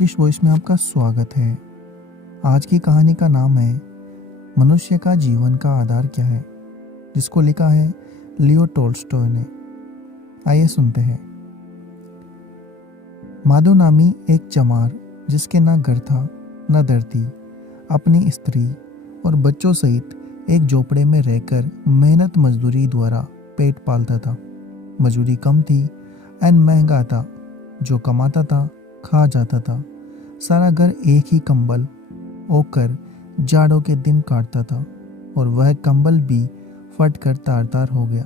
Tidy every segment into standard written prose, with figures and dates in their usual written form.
Bookish voice में आपका स्वागत है। आज की कहानी का नाम है मनुष्य का जीवन का आधार क्या है, जिसको लिखा है लियो टोल्स्टॉय ने। आइए सुनते हैं। माधव नामी एक चमार, जिसके ना घर था न धरती, अपनी स्त्री और बच्चों सहित एक झोपड़े में रहकर मेहनत मजदूरी द्वारा पेट पालता था। मजदूरी कम थी एंड महंगा था। जो कमाता था खा जाता था। सारा घर एक ही कंबल ओकर जाड़ों के दिन काटता था और वह कंबल भी फट कर तार तार हो गया।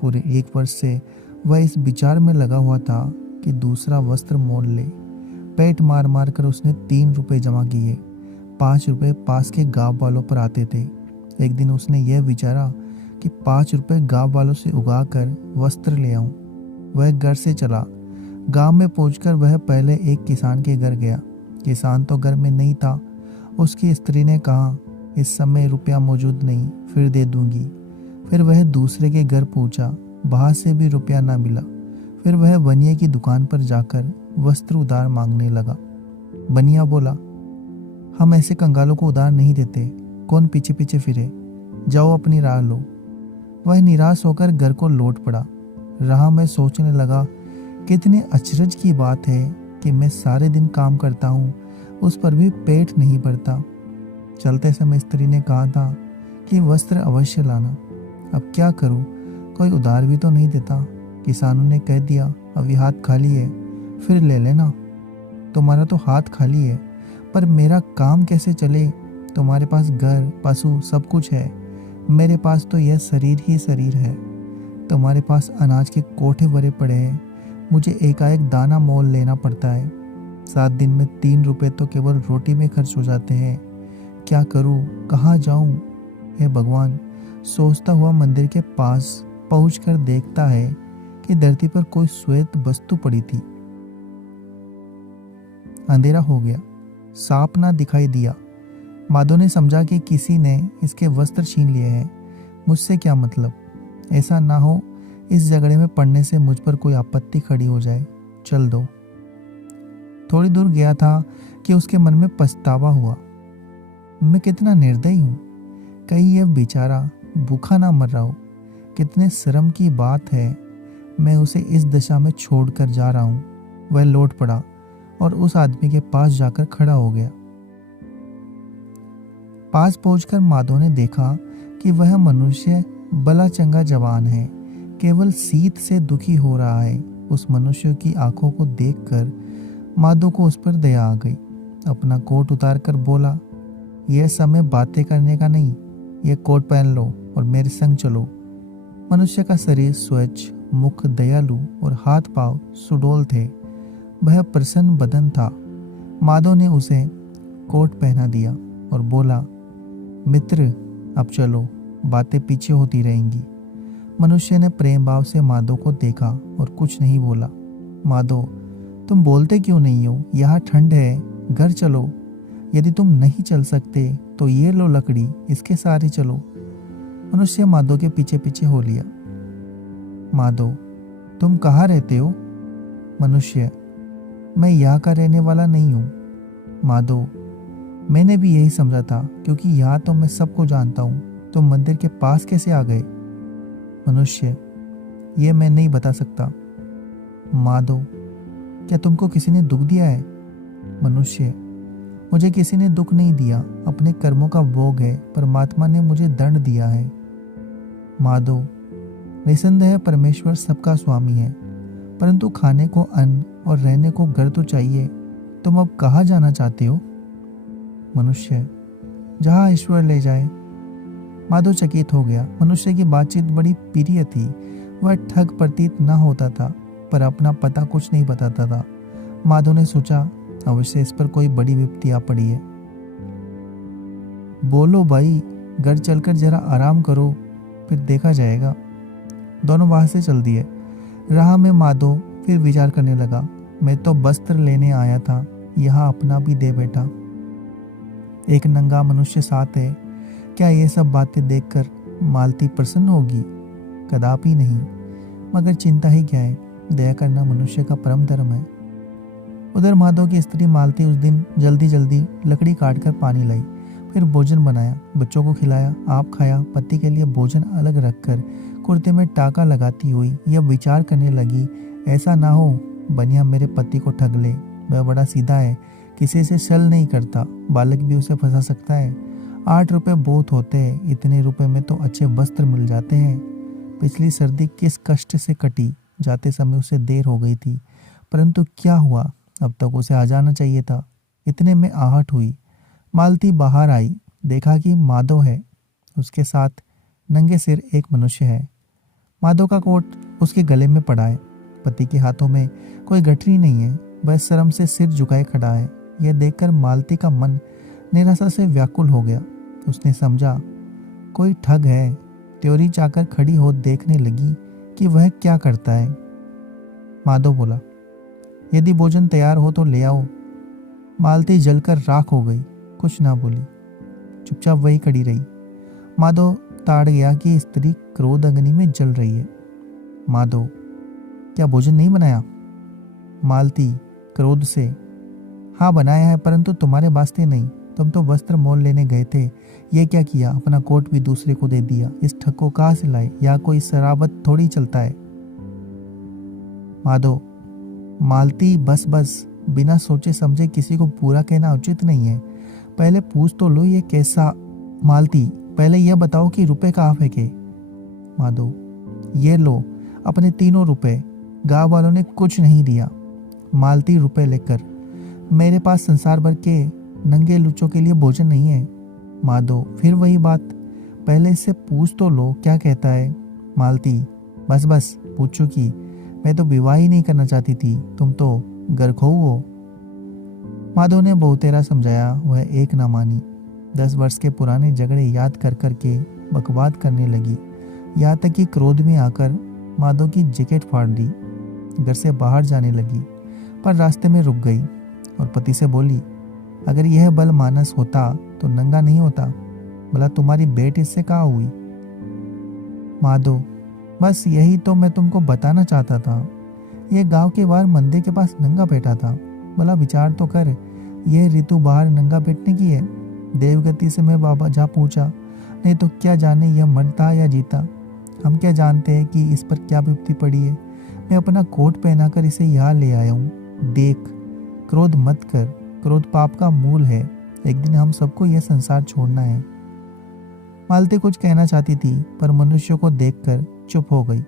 पूरे 1 वर्ष से वह इस विचार में लगा हुआ था कि दूसरा वस्त्र मोल ले। पेट मार मार कर उसने 3 रुपए जमा किए। 5 रुपए पास के गांव वालों पर आते थे। एक दिन उसने यह विचारा कि 5 रुपए गांव वालों से उगा कर वस्त्र ले आऊं। वह घर से चला। गांव में पहुंचकर वह पहले एक किसान के घर गया। किसान तो घर में नहीं था। उसकी स्त्री ने कहा, इस समय रुपया मौजूद नहीं, फिर दे दूंगी। फिर वह दूसरे के घर पहुंचा। वहां से भी रुपया ना मिला। फिर वह बनिया की दुकान पर जाकर वस्त्र उधार मांगने लगा। बनिया बोला, हम ऐसे कंगालों को उधार नहीं देते, कौन पीछे पीछे फिरे, जाओ अपनी राह लो। वह निराश होकर घर को लौट पड़ा। राह में सोचने लगा, कितने अचरज की बात है कि मैं सारे दिन काम करता हूँ, उस पर भी पेट नहीं भरता। चलते समय स्त्री ने कहा था कि वस्त्र अवश्य लाना। अब क्या करूँ, कोई उधार भी तो नहीं देता। किसानों ने कह दिया, अभी हाथ खाली है, फिर ले लेना। तुम्हारा तो हाथ खाली है, पर मेरा काम कैसे चले? तुम्हारे पास घर, पशु सब कुछ है, मेरे पास तो यह शरीर ही शरीर है। तुम्हारे पास अनाज के कोठे भरे पड़े हैं, मुझे एकाएक दाना मोल लेना पड़ता है। 7 दिन में 3 रुपए तो केवल रोटी में खर्च हो जाते हैं। क्या करूं, कहाँ जाऊं? हे भगवान, सोचता हुआ मंदिर के पास पहुंचकर देखता है कि धरती पर कोई श्वेत वस्तु पड़ी थी। अंधेरा हो गया, सांप ना दिखाई दिया। माधव ने समझा कि किसी ने इसके वस्त्र छीन लिए हैं। मुझसे क्या मतलब? ऐसा ना हो इस झगड़े में पड़ने से मुझ पर कोई आपत्ति खड़ी हो जाए। चल दो। थोड़ी दूर गया था कि उसके मन में पछतावा हुआ। मैं कितना निर्दयी हूँ, कहीं यह बेचारा भूखा ना मर रहा हो। कितने शर्म की बात है, मैं उसे इस दशा में छोड़कर जा रहा हूँ। वह लौट पड़ा और उस आदमी के पास जाकर खड़ा हो गया। पास पहुंचकर माधव ने देखा कि वह मनुष्य भला चंगा जवान है, केवल शीत से दुखी हो रहा है। उस मनुष्य की आंखों को देखकर माधव को उस पर दया आ गई। अपना कोट उतार कर बोला, यह समय बातें करने का नहीं, यह कोट पहन लो और मेरे संग चलो। मनुष्य का शरीर स्वच्छ, मुख दयालु और हाथ पांव सुडौल थे। वह प्रसन्न बदन था। माधव ने उसे कोट पहना दिया और बोला, मित्र अब चलो, बातें पीछे होती रहेंगी। मनुष्य ने प्रेम भाव से माधव को देखा और कुछ नहीं बोला। माधव, तुम बोलते क्यों नहीं हो? यहाँ ठंड है, घर चलो। यदि तुम नहीं चल सकते तो ये लो लकड़ी, इसके सहारे चलो। मनुष्य माधव के पीछे पीछे हो लिया। माधव, तुम कहाँ रहते हो? मनुष्य, मैं यहाँ का रहने वाला नहीं हूँ। माधव, मैंने भी यही समझा था, क्योंकि यहाँ तो मैं सबको जानता हूँ। तुम मंदिर के पास कैसे आ गए? मनुष्य, ये मैं नहीं बता सकता। माधव, क्या तुमको किसी ने दुख दिया है? मनुष्य, मुझे किसी ने दुख नहीं दिया, अपने कर्मों का भोग है, परमात्मा ने मुझे दंड दिया है। माधव, निसंदेह परमेश्वर सबका स्वामी है, परंतु खाने को अन्न और रहने को घर तो चाहिए। तुम अब कहाँ जाना चाहते हो? मनुष्य, जहाँ ईश्वर ले जाए। माधव चकित हो गया। मनुष्य की बातचीत बड़ी प्रिय थी। वह ठग प्रतीत न होता था, पर अपना पता कुछ नहीं बताता था। माधव ने सोचा, अवश्य इस पर कोई बड़ी विपत्ति आ पड़ी है। बोलो भाई, घर चलकर जरा आराम करो, फिर देखा जाएगा। दोनों वहां से चल दिए। राह में माधव फिर विचार करने लगा, मैं तो वस्त्र लेने आया था, यहाँ अपना भी दे बैठा। एक नंगा मनुष्य साथ है, क्या ये सब बातें देखकर मालती प्रसन्न होगी? कदापि नहीं। मगर चिंता ही क्या है, दया करना मनुष्य का परम धर्म है। उधर माधव की स्त्री मालती उस दिन जल्दी जल्दी लकड़ी काट कर पानी लाई, फिर भोजन बनाया, बच्चों को खिलाया, आप खाया। पति के लिए भोजन अलग रखकर कुर्ते में टाका लगाती हुई यह विचार करने लगी, ऐसा ना हो बनिया मेरे पति को ठग ले। वह बड़ा सीधा है, किसी से छल नहीं करता, बालक भी उसे फंसा सकता है। 8 रुपए बहुत होते हैं, इतने रुपए में तो अच्छे वस्त्र मिल जाते हैं। पिछली सर्दी किस कष्ट से कटी, जाते समय उसे देर हो गई थी, परंतु क्या हुआ, अब तक उसे आ जाना चाहिए था। इतने में आहट हुई। मालती बाहर आई, देखा कि माधव है, उसके साथ नंगे सिर एक मनुष्य है। माधव का कोट उसके गले में पड़ा है, पति के हाथों में कोई गठरी नहीं है, वह शर्म से सिर झुकाए खड़ा है। यह देखकर मालती का मन निराशा से व्याकुल हो गया। उसने समझा कोई ठग है, त्योरी चाकर खड़ी हो देखने लगी कि वह क्या करता है। माधव बोला, यदि भोजन तैयार हो तो ले आओ। मालती जलकर राख हो गई, कुछ ना बोली, चुपचाप वही खड़ी रही। माधव ताड़ गया कि स्त्री क्रोध अग्नि में जल रही है। माधव, क्या भोजन नहीं बनाया? मालती क्रोध से, हाँ बनाया है, परंतु तुम्हारे वास्ते नहीं, तुम तो वस्त्र मोल लेने गए थे। ये क्या किया, अपना कोट भी दूसरे को दे दिया। इस ठग को कहाँ से लाए, या कोई शराबत थोड़ी चलता है। माधव, मालती बस बस, बिना सोचे समझे किसी को पूरा कहना उचित नहीं है, पहले पूछ तो लो ये कैसा। मालती, पहले यह बताओ कि रुपए कहाँ फेंके। माधव, ये लो अपने 3 रुपए, गांव वालों ने कुछ नहीं दिया। मालती रुपए लेकर, मेरे पास संसार भर के नंगे लुच्चों के लिए भोजन नहीं है। माधव, फिर वही बात, पहले इससे पूछ तो लो क्या कहता है। मालती, बस बस पूछ चुकी, मैं तो विवाह ही नहीं करना चाहती थी, तुम तो गरखोऊ हो। माधव ने बहुतेरा समझाया, वह एक ना मानी। 10 वर्ष के पुराने झगड़े याद कर करके बकवाद करने लगी, यहाँ तक कि क्रोध में आकर माधव की जैकेट फाड़ दी। घर से बाहर जाने लगी, पर रास्ते में रुक गई और पति से बोली, अगर यह बल मानस होता तो नंगा नहीं होता, भला तुम्हारी भेंट इससे कहाँ हुई। माधव, बस यही तो मैं तुमको बताना चाहता था, यह गांव के बाहर मंदिर के पास नंगा बैठा था, भला विचार तो कर, यह ऋतु बाहर नंगा बैठने की है। देवगति से मैं बाबा जा पूछा, नहीं तो क्या जाने यह मरता या जीता, हम क्या जानते हैं कि इस पर क्या विपत्ति पड़ी है। मैं अपना कोट पहनाकर इसे यहाँ ले आया हूँ। देख, क्रोध मत कर, क्रोध पाप का मूल है, एक दिन हम सबको यह संसार छोड़ना है। मालती कुछ कहना चाहती थी, पर मनुष्य को देखकर चुप हो गई।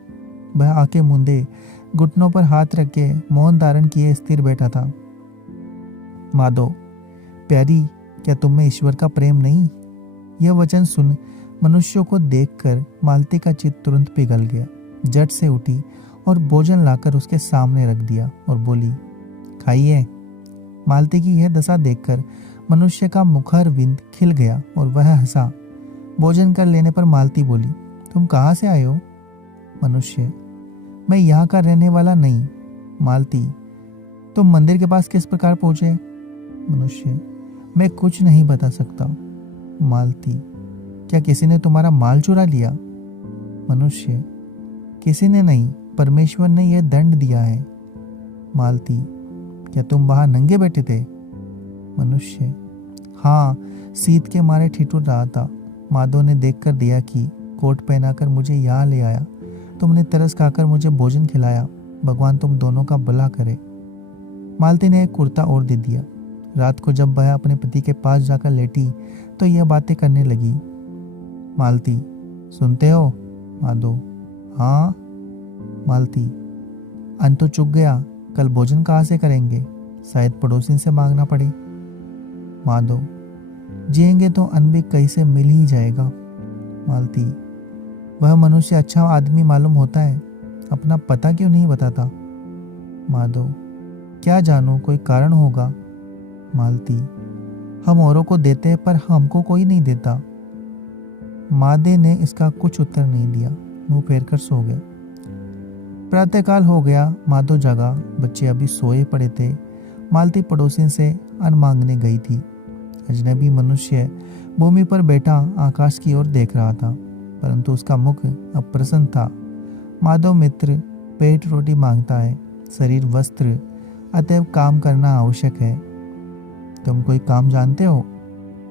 वह आंखें मूंदे घुटनों पर हाथ रख के मौन धारण किए स्थिर बैठा था। माधव, प्यारी, क्या तुम में ईश्वर का प्रेम नहीं? यह वचन सुन मनुष्यों को देखकर मालती का चित्त तुरंत पिघल गया। झट से उठी और भोजन लाकर उसके सामने रख दिया और बोली, खाइए। मालती की यह दशा देखकर मनुष्य का मुखारविंद खिल गया और वह हंसा। भोजन कर लेने पर मालती बोली, तुम कहाँ से आए हो? मनुष्य, मैं यहाँ का रहने वाला नहीं। मालती, तुम मंदिर के पास किस प्रकार पहुंचे? मनुष्य, मैं कुछ नहीं बता सकता। मालती, क्या किसी ने तुम्हारा माल चुरा लिया? मनुष्य, किसी ने नहीं, परमेश्वर ने यह दंड दिया है। मालती, क्या तुम वहां नंगे बैठे थे? मनुष्य, हाँ, शीत के मारे ठिठुर रहा था। माधव ने देखकर दिया कि कोट पहनाकर मुझे यहाँ ले आया, तुमने तरस खाकर मुझे भोजन खिलाया, भगवान तुम दोनों का भला करे। मालती ने एक कुर्ता और दे दिया। रात को जब वह अपने पति के पास जाकर लेटी तो यह बातें करने लगी। मालती, सुनते हो? माधव, हाँ। मालती, अन्न तो चुक गया, कल भोजन कहाँ से करेंगे? शायद पड़ोसी से मांगना पड़े। माधव, जिएंगे तो अन्न भी कहीं से मिल ही जाएगा। मालती, वह मनुष्य अच्छा आदमी मालूम होता है, अपना पता क्यों नहीं बताता? माधव, क्या जानूं, कोई कारण होगा। मालती, हम औरों को देते हैं पर हमको कोई नहीं देता। माधव ने इसका कुछ उत्तर नहीं दिया, मुंह फेर कर सो गए। प्रातःकाल हो गया, माधव जागा, बच्चे अभी सोए पड़े थे। मालती पड़ोसी से अन्न मांगने गई थी। अजनबी मनुष्य भूमि पर बैठा आकाश की ओर देख रहा था, परंतु उसका मुख अप्रसन्न था। माधव मित्र पेट रोटी मांगता है, शरीर वस्त्र अतएव काम करना आवश्यक है। तुम कोई काम जानते हो?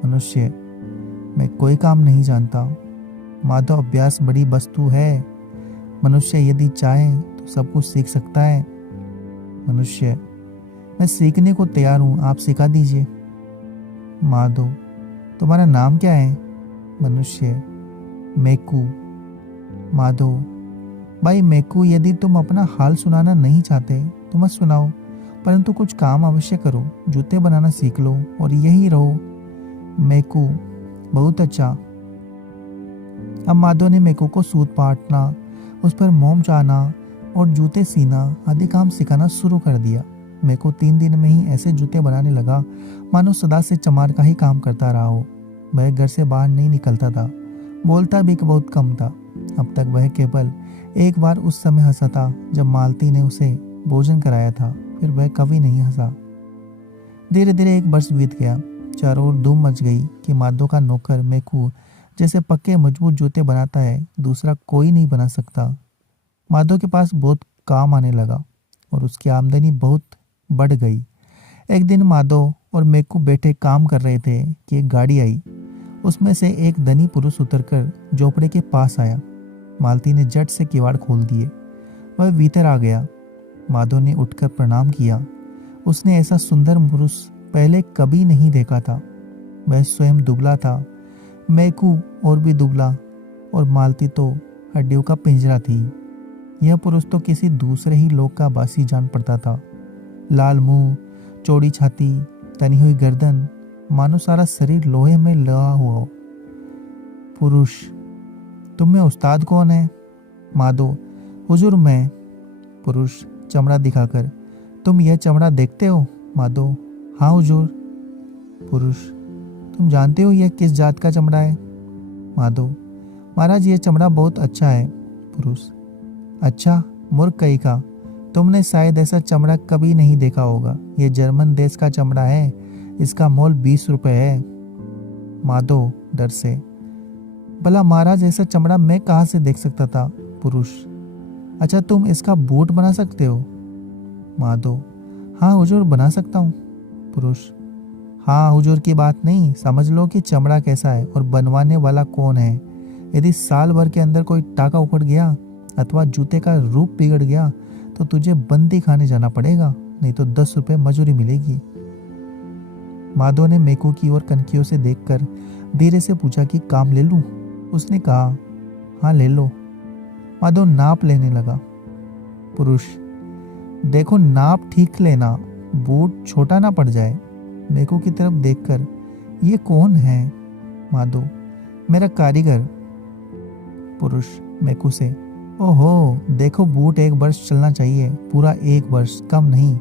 मनुष्य, मैं कोई काम नहीं जानता। माधव, अभ्यास बड़ी वस्तु है। मनुष्य, यदि चाहे तो सब कुछ सीख सकता है। मनुष्य, मैं सीखने को तैयार हूँ, आप सिखा दीजिए। माधव, तुम्हारा नाम क्या है? मनुष्य, मेकू। माधव, भाई मेकू, यदि तुम अपना हाल सुनाना नहीं चाहते तो मत सुनाओ, परंतु कुछ काम अवश्य करो। जूते बनाना सीख लो और यही रहो। मेकू, बहुत अच्छा। अब माधव ने मेकू को सूत पाटना, उस पर मोम चाहना और जूते सीना आदि काम सिखाना शुरू कर दिया। मेकू 3 दिन में ही ऐसे जूते बनाने लगा मानो सदा से चमार का ही काम करता रहा हो। वह घर से बाहर नहीं निकलता था, बोलता भी बहुत कम था। अब तक वह केवल एक बार उस समय हंसा था जब मालती ने उसे भोजन कराया था, फिर वह कभी नहीं हंसा। धीरे धीरे 1 वर्ष बीत गया। चारों ओर धूम मच गई कि माधव का नौकर मेकू जैसे पक्के मजबूत जूते बनाता है, दूसरा कोई नहीं बना सकता। माधव के पास बहुत काम आने लगा और उसकी आमदनी बहुत बढ़ गई। एक दिन माधव और मेकू बैठे काम कर रहे थे कि एक गाड़ी आई। उसमें से एक धनी पुरुष उतरकर झोपड़े के पास आया। मालती ने झट से किवाड़ खोल दिए। वह भीतर आ गया। माधव ने उठकर प्रणाम किया। उसने ऐसा सुंदर पुरुष पहले कभी नहीं देखा था। वह स्वयं दुबला था, मेकू और भी दुबला, और मालती तो हड्डियों का पिंजरा थी। यह पुरुष तो किसी दूसरे ही लोक का वासी जान पड़ता था। लाल मुंह, चौड़ी छाती, तनी हुई गर्दन, मानो सारा शरीर लोहे में लगा हुआ हो। पुरुष, तुम में उस्ताद कौन है? माधव, हुजूर मैं। पुरुष चमड़ा दिखाकर, तुम यह चमड़ा देखते हो? माधव, हाँ हुजूर। पुरुष, तुम जानते हो यह किस जात का चमड़ा है? माधव, महाराज यह चमड़ा बहुत अच्छा है। पुरुष, अच्छा, मूर्ख कहीं का, तुमने शायद ऐसा चमड़ा कभी नहीं देखा होगा। यह जर्मन देश का चमड़ा है, इसका मोल 20 रुपए है। माधव डर से, भला महाराज ऐसा चमड़ा मैं कहाँ से देख सकता था? पुरुष, अच्छा, तुम इसका बूट बना सकते हो? माधव, हाँ हुजूर, बना सकता हूँ। पुरुष, हाँ हुजूर की बात नहीं, समझ लो कि चमड़ा कैसा है और बनवाने वाला कौन है। यदि साल भर के अंदर कोई टाका उखड़ गया अथवा जूते का रूप बिगड़ गया तो तुझे बंदी खाने जाना पड़ेगा, नहीं तो 10 रुपए मजूरी मिलेगी। माधव ने मेकू की ओर कनखियों से देखकर धीरे से पूछा कि काम ले लूं? उसने कहा, हाँ ले लो। माधव नाप लेने लगा। पुरुष, देखो नाप ठीक लेना, बूट छोटा ना पड़ जाए। मेकू की तरफ देखकर, ये कौन है? माधव, मेरा कारीगर। पुरुष मेकू से, ओहो, देखो बूट 1 वर्ष चलना चाहिए, पूरा 1 वर्ष, कम नहीं।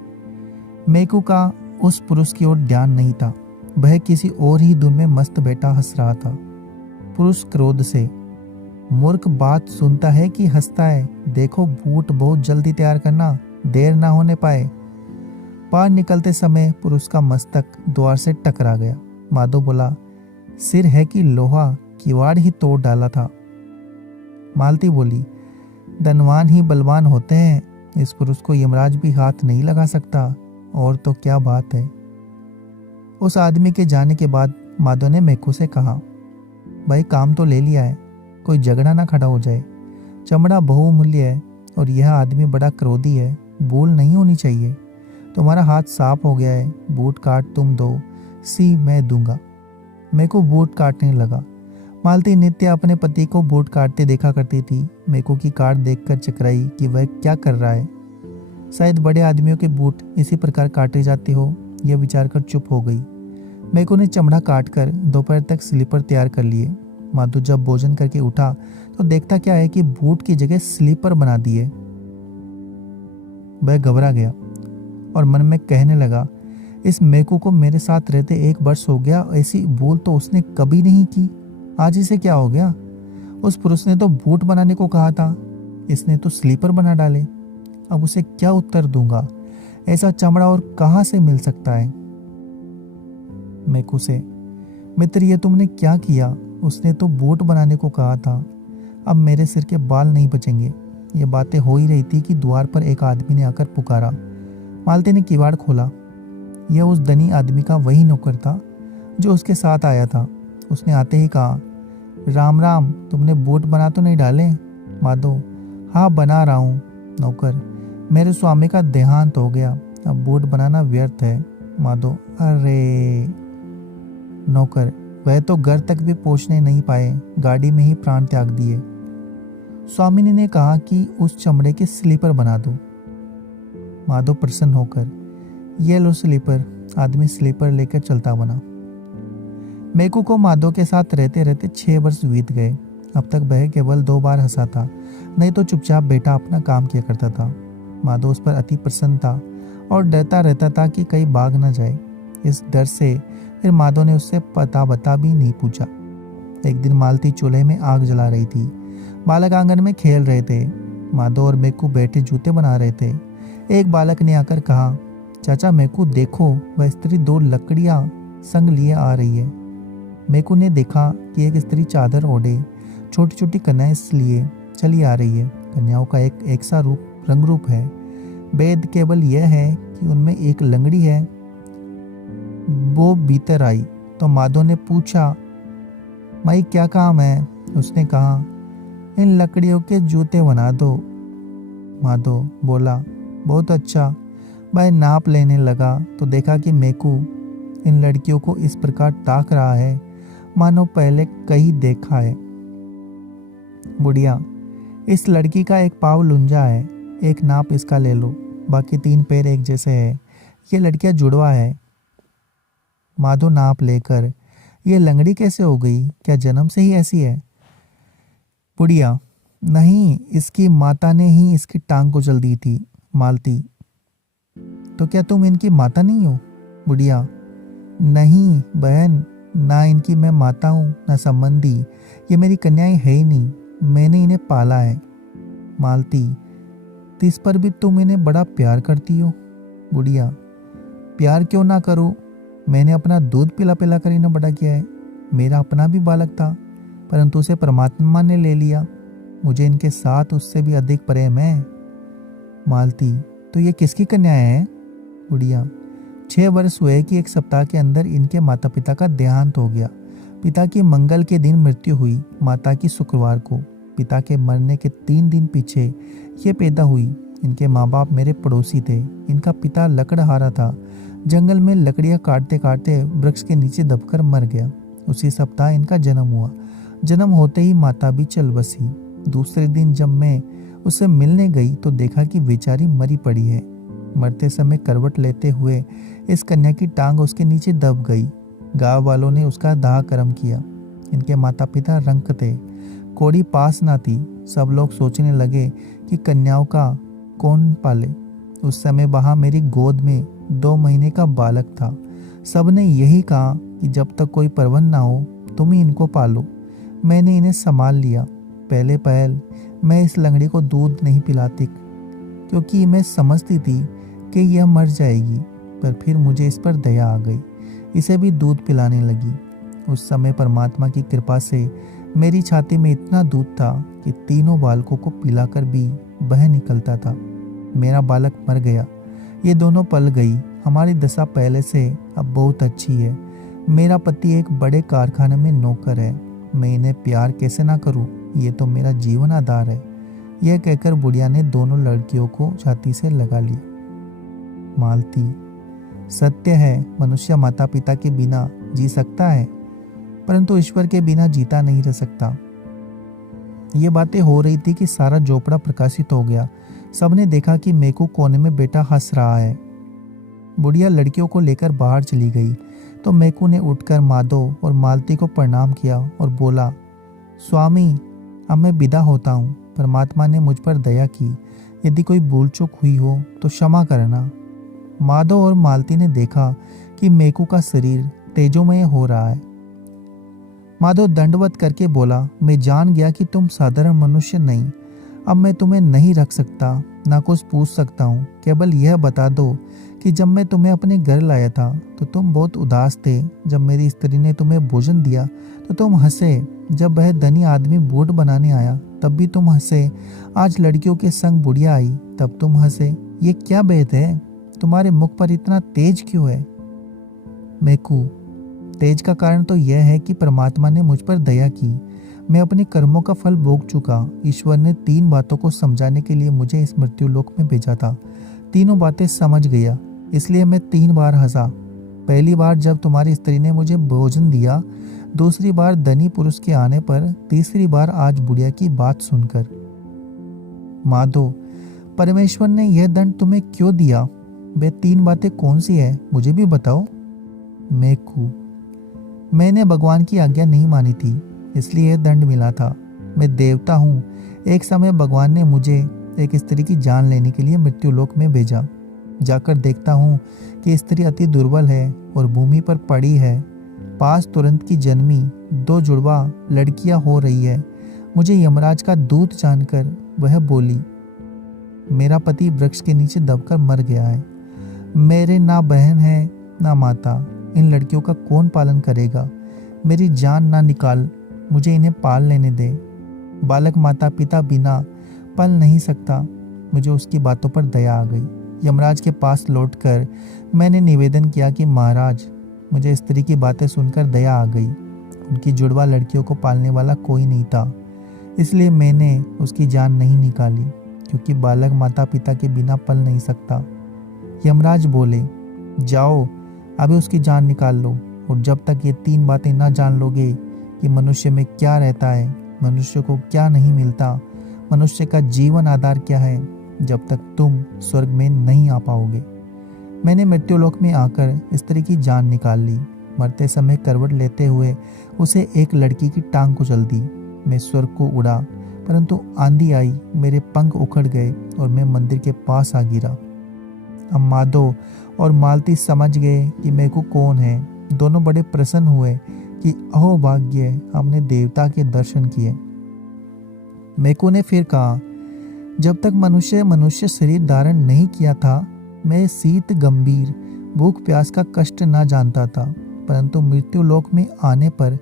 मेकू का उस पुरुष की ओर ध्यान नहीं था, वह किसी और ही धुन में मस्त बैठा हंस रहा था। पुरुष क्रोध से, मूर्ख बात सुनता है कि हंसता है? देखो बूट बहुत जल्दी तैयार करना, देर ना होने पाए। पार निकलते समय पुरुष का मस्तक द्वार से टकरा गया। माधव बोला, सिर है कि लोहा, किवाड़ ही तोड़ डाला था। मालती बोली, धनवान ही बलवान होते हैं, इस पुरुष को यमराज भी हाथ नहीं लगा सकता, और तो क्या बात है। उस आदमी के जाने के बाद माधव ने मेकू से कहा, भाई काम तो ले लिया है, कोई झगड़ा ना खड़ा हो जाए। चमड़ा बहुमूल्य है और यह आदमी बड़ा क्रोधी है, भूल नहीं होनी चाहिए। तुम्हारा हाथ साफ हो गया है, बूट काट तुम दो, सी मैं दूंगा। मेकू बूट काटने लगा। मालती नित्य अपने पति को बूट काटते देखा करती थी। मेकू की काट देखकर चकराई कि वह क्या कर रहा है। शायद बड़े आदमियों के बूट इसी प्रकार काटे जाते हो, यह विचार कर चुप हो गई। मेकू ने चमड़ा काट कर दोपहर तक स्लीपर तैयार कर लिए। माधु जब भोजन करके उठा तो देखता क्या है कि बूट की जगह स्लीपर बना दिए। वह घबरा गया और मन में कहने लगा, इस मेकू को मेरे साथ रहते 1 वर्ष हो गया, ऐसी भूल तो उसने कभी नहीं की, आज इसे क्या हो गया? उस पुरुष ने तो बूट बनाने को कहा था, इसने तो स्लीपर बना डाले। अब उसे क्या उत्तर दूंगा? ऐसा चमड़ा और कहां से मिल सकता है? मेकू से, मित्र ये तुमने क्या किया? उसने तो बूट बनाने को कहा था, अब मेरे सिर के बाल नहीं बचेंगे। ये बातें हो ही रही थी कि द्वार पर एक आदमी ने आकर पुकारा। मालती ने किवाड़ खोला। यह उस धनी आदमी का वही नौकर था जो उसके साथ आया था। उसने आते ही कहा, राम राम, तुमने बूट बना तो नहीं डाले? माधो, हाँ बना रहा हूँ। नौकर, मेरे स्वामी का देहांत हो गया, अब बूट बनाना व्यर्थ है। माधो, अरे। नौकर, वह तो घर तक भी पहुंचने नहीं पाए, गाड़ी में ही प्राण त्याग दिए। स्वामिनी ने कहा कि उस चमड़े के स्लीपर बना दो। माधो प्रसन्न होकर, ये लो स्लीपर। आदमी स्लीपर लेकर चलता बना। मेकू को माधो के साथ रहते रहते 6 वर्ष बीत गए। अब तक वह केवल 2 बार हंसा था, नहीं तो चुपचाप बेटा अपना काम किया करता था। माधो उस पर अति प्रसन्न था और डरता रहता था कि कहीं भाग न जाए। इस डर से फिर माधो ने उससे पता बता भी नहीं पूछा। एक दिन मालती चूल्हे में आग जला रही थी। बालक आंगन में खेल रहे थे। माधो और मेकू बैठे जूते बना रहे थे। एक बालक ने आकर कहा, चाचा मेकू देखो, वह स्त्री 2 लकड़ियां संग लिए आ रही है। मेकू ने देखा कि एक स्त्री चादर ओढ़े छोटी छोटी कन्याएं इसलिए चली आ रही है। कन्याओं का एक सा रंग रूप है। भेद केवल यह है कि उनमें एक लंगड़ी है। वो भीतर आई तो माधो ने पूछा, माई क्या काम है? उसने कहा, इन लकड़ियों के जूते बना दो। माधो बोला, बहुत अच्छा। वह नाप लेने लगा तो देखा कि मेकू इन लड़कियों को इस प्रकार ताक रहा है मानो पहले कहीं देखा है। बुढ़िया, इस लड़की का एक पाँव लुंजा है, एक नाप इसका ले लो, बाकी 3 पैर एक जैसे है। ये लड़कियां जुड़वा है। माधो नाप लेकर, ये लंगड़ी कैसे हो गई? क्या जन्म से ही ऐसी है? बुढ़िया, नहीं, इसकी माता ने ही इसकी टांग को जल दी थी। मालती, तो क्या तुम इनकी माता नहीं हो? बुढ़िया, नहीं बहन, ना इनकी मैं माता हूँ ना संबंधी। ये मेरी कन्याएं है ही नहीं, मैंने इन्हें पाला है। मालती, तो इस पर भी तुम इन्हें बड़ा प्यार करती हो? बुढ़िया, प्यार क्यों ना करूँ, मैंने अपना दूध पिला पिला कर इन्हें बड़ा किया है। मेरा अपना भी बालक था, परंतु उसे परमात्मा ने ले लिया। मुझे इनके साथ उससे भी अधिक प्रेम है। मालती, तो ये किसकी कन्याएं हैं? बुढ़िया, 6 वर्ष हुए कि 1 सप्ताह के अंदर इनके माता पिता का देहांत हो गया। पिता की मंगल के दिन मृत्यु हुई, माता की शुक्रवार को। पिता के मरने के 3 दिन पीछे ये पैदा हुई। इनके माँ बाप मेरे पड़ोसी थे। इनका पिता लकड़हारा था, जंगल में लकड़ियाँ काटते काटते वृक्ष के नीचे दबकर मर गया। उसी सप्ताह इनका जन्म हुआ। जन्म होते ही माता भी चल बसी। दूसरे दिन जब मैं उससे मिलने गई तो देखा कि बेचारी मरी पड़ी है। मरते समय करवट लेते हुए इस कन्या की टांग उसके नीचे दब गई। गांव वालों ने उसका दाह कर्म किया। इनके माता पिता रंक थे, कोड़ी पास ना थी। सब लोग सोचने लगे कि कन्याओं का कौन पाले। उस समय वहाँ मेरी गोद में 2 महीने का बालक था। सबने यही कहा कि जब तक कोई प्रबंध ना हो तुम ही इनको पालो। मैंने इन्हें संभाल लिया। पहले पहल मैं इस लंगड़ी को दूध नहीं पिलाती क्योंकि मैं समझती थी कि यह मर जाएगी, पर फिर मुझे इस पर दया आ गई, इसे भी दूध पिलाने लगी। उस समय परमात्मा की कृपा से मेरी छाती में इतना दूध था कि तीनों बालकों को पिलाकर भी बह निकलता था। मेरा बालक मर गया, ये दोनों पल गई। हमारी दशा पहले से अब बहुत अच्छी है। मेरा पति एक बड़े कारखाने में नौकर है। मैं इन्हें प्यार कैसे ना करूं, ये तो मेरा जीवन आधार है। यह कहकर बुढ़िया ने दोनों लड़कियों को छाती से लगा लिया। मालती, सत्य है, मनुष्य माता पिता के बिना जी सकता है, परंतु ईश्वर के बिना जीता नहीं रह सकता। ये बातें हो रही थी कि सारा झोपड़ा प्रकाशित हो गया। सबने देखा कि मेकू कोने में बेटा हंस रहा है। बुढ़िया लड़कियों को लेकर बाहर चली गई तो मेकू ने उठकर माधो और मालती को प्रणाम किया और बोला, स्वामी, अब मैं विदा होता हूँ। परमात्मा ने मुझ पर दया की। यदि कोई भूल चूक हुई हो तो क्षमा करना। माधो और मालती ने देखा कि मेकू का शरीर तेजोमय हो रहा है। माधो दंडवत करके बोला, मैं जान गया कि तुम साधारण मनुष्य नहीं। अब मैं तुम्हें नहीं रख सकता, ना कुछ पूछ सकता हूँ। केवल यह बता दो कि जब मैं तुम्हें अपने घर लाया था तो तुम बहुत उदास थे। जब मेरी स्त्री ने तुम्हें भोजन दिया तो तुम हंसे। जब वह धनी आदमी बूट बनाने आया तब भी तुम हंसे। आज लड़कियों के संग बुढ़िया आई तब तुम हंसे। ये क्या भेद है? तुम्हारे मुख पर इतना तेज क्यों है? मेकू, तेज का कारण तो यह है कि परमात्मा ने मुझ पर दया की। मैं अपने कर्मों का फल भोग चुका। ईश्वर ने 3 बातों को समझाने के लिए मुझे इस मृत्यु लोक में भेजा था। तीनों बातें समझ गया, इसलिए मैं 3 बार हंसा। पहली बार जब तुम्हारी स्त्री ने मुझे भोजन दिया, दूसरी बार धनी पुरुष के आने पर, तीसरी बार आज बुढ़िया की बात सुनकर। माधो, परमेश्वर ने यह दंड तुम्हें क्यों दिया? वे 3 बातें कौन सी है, मुझे भी बताओ। मेकू, मैंने भगवान की आज्ञा नहीं मानी थी, इसलिए यह दंड मिला था। मैं देवता हूँ। एक समय भगवान ने मुझे एक स्त्री की जान लेने के लिए मृत्यु लोक में भेजा। जाकर देखता हूँ कि स्त्री अति दुर्बल है और भूमि पर पड़ी है। पास तुरंत की जन्मी 2 जुड़वा लड़कियां हो रही है। मुझे यमराज का दूत जानकर वह बोली, मेरा पति वृक्ष के नीचे दबकर मर गया है। मेरे ना बहन है ना माता। इन लड़कियों का कौन पालन करेगा? मेरी जान ना निकाल, मुझे इन्हें पाल लेने दे। बालक माता पिता बिना पल नहीं सकता। मुझे उसकी बातों पर दया आ गई। यमराज के पास लौटकर मैंने निवेदन किया कि महाराज, मुझे स्त्री की बातें सुनकर दया आ गई। उनकी जुड़वा लड़कियों को पालने वाला कोई नहीं था, इसलिए मैंने उसकी जान नहीं निकाली, क्योंकि बालक माता पिता के बिना पल नहीं सकता। यमराज बोले, जाओ अभी उसकी जान निकाल लो, और जब तक ये 3 बातें ना जान लोगे कि मनुष्य में क्या रहता है, मनुष्य को क्या नहीं मिलता, मनुष्य का जीवन आधार क्या है, जब तक तुम स्वर्ग में नहीं आ पाओगे। मैंने मृत्युलोक में आकर स्त्री की जान निकाल ली। मरते समय करवट लेते हुए उसे एक लड़की की टांग कुचल दी। मैं स्वर्ग को उड़ा, परंतु आंधी आई, मेरे पंख उखड़ गए और मैं मंदिर के पास आ गिरा। अब माधो और मालती समझ गए कि मेको कौन है। दोनों बड़े प्रसन्न हुए कि अहो भाग्य, हमने देवता के दर्शन किए। मेको ने फिर कहा, जब तक मनुष्य शरीर धारण नहीं किया था, मैं शीत गंभीर भूख प्यास का कष्ट ना जानता था, परंतु मृत्यु लोक में आने पर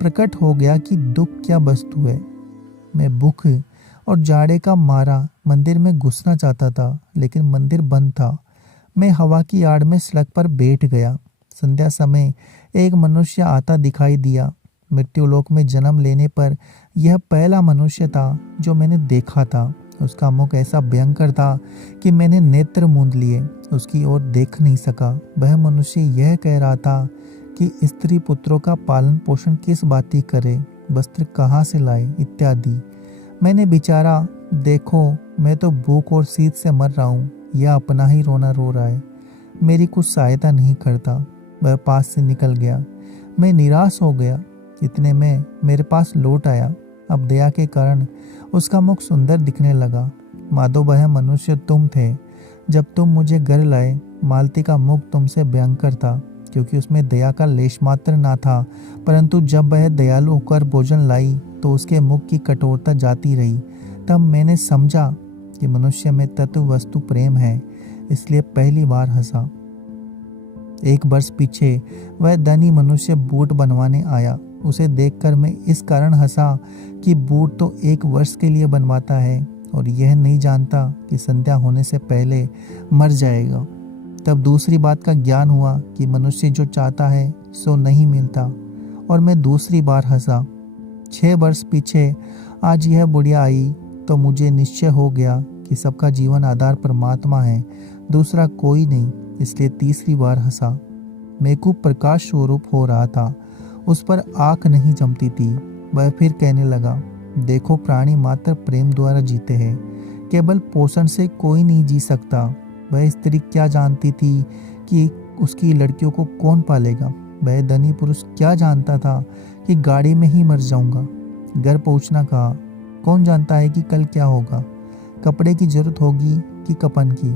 प्रकट हो गया कि दुख क्या वस्तु है। मैं भूख और जाड़े का मारा मंदिर में घुसना चाहता था, लेकिन मंदिर बंद था। मैं हवा की आड़ में सड़क पर बैठ गया। संध्या समय एक मनुष्य आता दिखाई दिया। मृत्यु लोक में जन्म लेने पर यह पहला मनुष्य था जो मैंने देखा था। उसका मुख ऐसा भयंकर था कि मैंने नेत्र मूंद लिए, उसकी ओर देख नहीं सका। वह मनुष्य यह कह रहा था कि स्त्री पुत्रों का पालन पोषण किस बाती करे, वस्त्र कहाँ से लाए, इत्यादि। मैंने विचारा, देखो मैं तो भूख और शीत से मर रहा हूँ, यह अपना ही रोना रो रहा है, मेरी कुछ सहायता नहीं करता। वह पास से निकल गया। मैं निराश हो गया। इतने में मेरे पास लौट आया। अब दया के कारण उसका मुख सुंदर दिखने लगा। माधो, वह मनुष्य तुम थे। जब तुम मुझे घर लाए, मालती का मुख तुमसे भयंकर था, क्योंकि उसमें दया का लेश मात्र ना था, परंतु जब वह दयालु होकर भोजन लाई तो उसके मुख की कठोरता जाती रही। तब मैंने समझा कि मनुष्य में तत्व वस्तु प्रेम है, इसलिए पहली बार हंसा। 1 वर्ष पीछे वह धनी मनुष्य बूट बनवाने आया। उसे देखकर मैं इस कारण हंसा कि बूट तो 1 वर्ष के लिए बनवाता है और यह नहीं जानता कि संध्या होने से पहले मर जाएगा। तब दूसरी बात का ज्ञान हुआ कि मनुष्य जो चाहता है सो नहीं मिलता, और मैं दूसरी बार हंसा। 6 वर्ष पीछे आज यह बुढ़िया आई तो मुझे निश्चय हो गया कि सबका जीवन आधार परमात्मा है, दूसरा कोई नहीं, इसलिए तीसरी बार हंसा। मेकू प्रकाश स्वरूप हो रहा था, उस पर आंख नहीं जमती थी। वह फिर कहने लगा, देखो प्राणी मात्र प्रेम द्वारा जीते हैं, केवल पोषण से कोई नहीं जी सकता। वह स्त्री क्या जानती थी कि उसकी लड़कियों को कौन पालेगा? वह धनी पुरुष क्या जानता था कि गाड़ी में ही मर जाऊंगा? घर पहुंचना कहा, कौन जानता है कि कल क्या होगा? कपड़े की जरूरत होगी कि कफन की?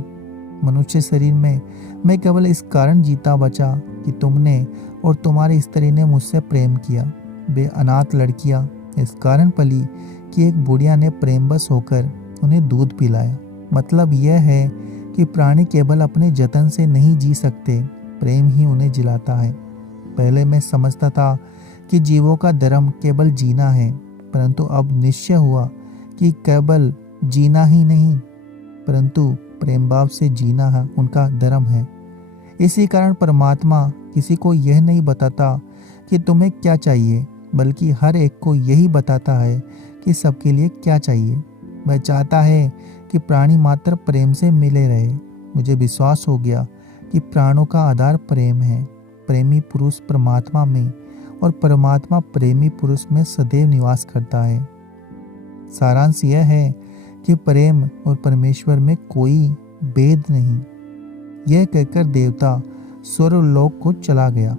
मनुष्य शरीर में मैं केवल इस कारण जीता बचा कि तुमने और तुम्हारी स्त्री ने मुझसे प्रेम किया। वे अनाथ लड़कियां इस कारण पली कि एक बुढ़िया ने प्रेमवश होकर उन्हें दूध पिलाया। मतलब यह है कि प्राणी केवल अपने जतन से नहीं जी सकते, प्रेम ही उन्हें जिलाता है। पहले मैं समझता था कि जीवों का धर्म केवल जीना है, परंतु अब निश्चय हुआ कि केवल जीना ही नहीं, परंतु प्रेम भाव से जीना है उनका धर्म है। इसी कारण परमात्मा किसी को यह नहीं बताता कि तुम्हें क्या चाहिए, बल्कि हर एक को यही बताता है कि सबके लिए क्या चाहिए। वह चाहता है कि प्राणी मात्र प्रेम से मिले रहे। मुझे विश्वास हो गया कि प्राणों का आधार प्रेम है। प्रेमी पुरुष परमात्मा में और परमात्मा प्रेमी पुरुष में सदैव निवास करता है। सारांश यह है कि प्रेम और परमेश्वर में कोई भेद नहीं। यह कहकर देवता स्वर्गलोक को चला गया।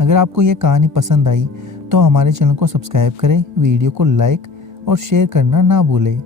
अगर आपको यह कहानी पसंद आई तो हमारे चैनल को सब्सक्राइब करें, वीडियो को लाइक और शेयर करना ना भूलें।